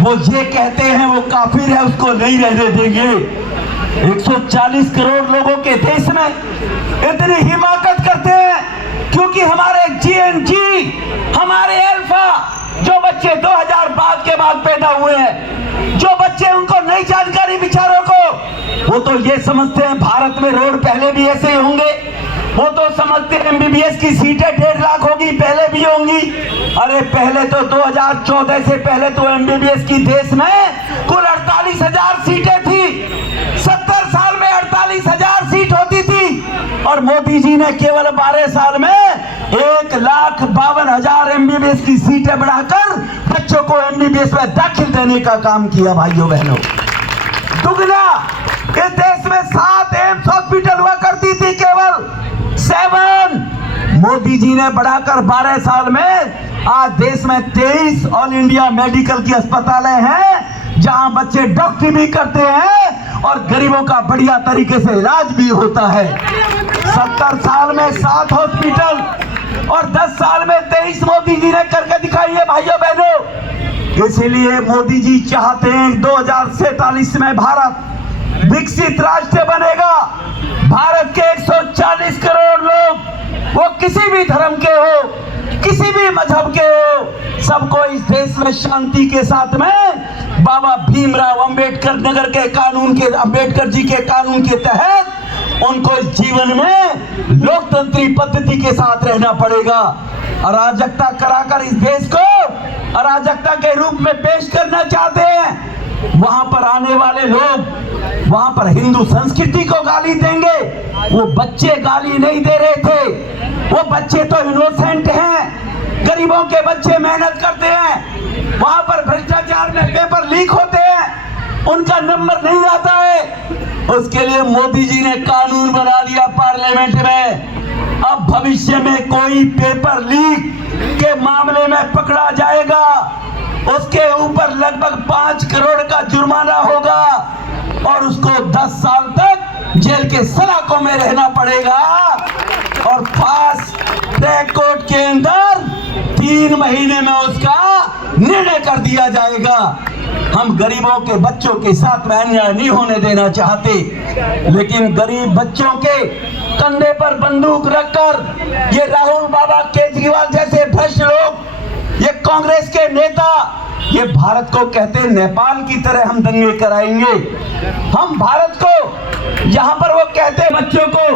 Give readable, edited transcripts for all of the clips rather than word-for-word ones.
वो ये कहते हैं वो काफिर है, उसको नहीं रहने देंगे। 140 करोड़ लोगों के देश में इतनी हिमाकत करते हैं क्योंकि हमारे GNG, हमारे अल्फा जो बच्चे 2005 के बाद पैदा हुए हैं, जो बच्चे उनको नई जानकारी बेचारों को, वो तो ये समझते हैं भारत में रोड पहले भी ऐसे ही होंगे। वो तो समझते हैं MBBS की सीटें 1.5 लाख होगी, पहले भी होंगी। अरे पहले तो 2014 से पहले तो MBBS की देश में कुल 48,000 सीटें थी। 70 साल में 48,000 सीट होती थी और मोदी जी ने केवल 12 साल में 1,52,000 MBBS की सीटें बढ़ाकर बच्चों को MBBS में दाखिल देने का काम किया। भाइयों बहनों, दुगना। इस देश में 7 एम्स हॉस्पिटल हुआ करती थी, केवल 7 मोदी जी ने बढ़ाकर 12 साल में आज देश में 23 ऑल इंडिया मेडिकल की अस्पतालें हैं जहां बच्चे डॉक्टरी भी करते हैं और गरीबों का बढ़िया तरीके से इलाज भी होता है। 70 साल में 7 हॉस्पिटल और 10 साल में 23 मोदी जी ने करके दिखाई है। भाइयों बहनों, इसीलिए मोदी जी चाहते हैं 2047 में भारत विकसित राष्ट्र बनेगा। भारत के 140 करोड़ लोग, वो किसी भी धर्म के हो, किसी भी मजहब के हो, सबको इस देश में शांति के साथ में बाबा भीमराव अंबेडकर नगर के कानून के, अंबेडकर जी के कानून के तहत उनको इस जीवन में लोकतंत्री पद्धति के साथ रहना पड़ेगा। अराजकता कराकर इस देश को अराजकता के रूप में पेश करना चाहते हैं। वहां पर आने वाले लोग वहां पर हिंदू संस्कृति को गाली देंगे। वो बच्चे गाली नहीं दे रहे थे, वो बच्चे तो इनोसेंट हैं। गरीबों के बच्चे मेहनत करते हैं, वहां पर भ्रष्टाचार में पेपर लीक होते हैं, उनका नंबर नहीं आता है। उसके लिए मोदी जी ने कानून बना दिया पार्लियामेंट में। अब भविष्य में कोई पेपर लीक के मामले में पकड़ा जाएगा, उसके ऊपर लगभग 5 करोड़ का जुर्माना होगा और उसको 10 साल तक जेल के सलाखों में रहना पड़ेगा और फास्ट ट्रैक कोर्ट के अंदर 3 महीने में उसका निर्णय कर दिया जाएगा। हम गरीबों के बच्चों के साथ में अन्याय नहीं होने देना चाहते, लेकिन गरीब बच्चों के कंधे पर बंदूक रखकर ये राहुल बाबा केजरीवाल जैसे भ्रष्ट लोग, ये कांग्रेस के नेता, ये भारत को कहते हैं नेपाल की तरह हम दंगे कराएंगे। हम भारत को, यहाँ पर वो कहते हैं बच्चों को,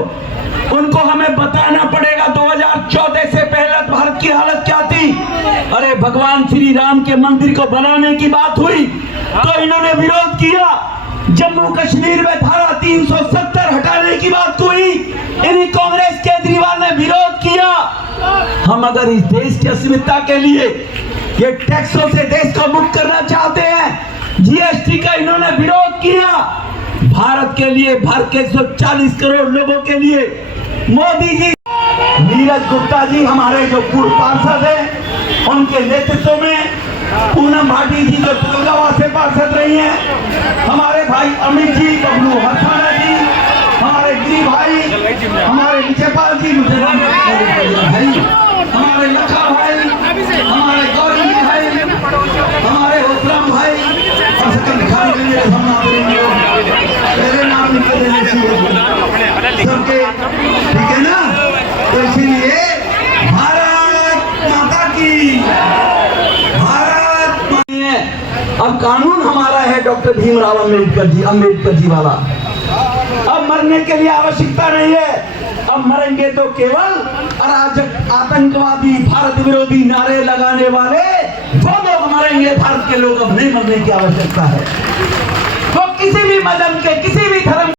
उनको हमें बताना पड़ेगा 2014 से पहले भारत की हालत क्या थी। अरे भगवान श्री राम के मंदिर को बनाने की बात हुई तो इन्होंने विरोध किया। जम्मू कश्मीर में धारा 370 हटाने की बात हुई, इन्हीं कांग्रेस केजरीवाल ने विरोध किया। हम अगर इस देश की अस्मिता के लिए ये टैक्सों से देश को मुक्त करना चाहते हैं, GST का इन्होंने विरोध किया। भारत के लिए, भारत के 140 करोड़ लोगों के लिए मोदी जी, नीरज गुप्ता जी हमारे जो पूर्व पार्षद हैं, उनके नेतृत्व में पूनम भाटी जी जो तेलंगाना से पार्षद रही हैं, हमारे भाई अमित जी, बबलू हरसाना जी, हमारे गिरी भाई, हमारे विजयपाल जी, हमारे लखा भाई, हमारे गौरी भाई, हमारे होसराम भाई और सकल भिखारी मेरे नाम सबके, ठीक है ना। तो इसीलिए भारत माता की, भारत अब कानून हमारा है डॉक्टर भीमराव अंबेडकर जी वाला। अब मरने के लिए आवश्यकता नहीं है, अब मरेंगे तो केवल अराजक, आतंकवादी, भारत विरोधी नारे लगाने वाले वो लोग मरेंगे। भारत के लोग अब नहीं मरने की आवश्यकता है। वो किसी भी मजहब के, किसी भी धर्म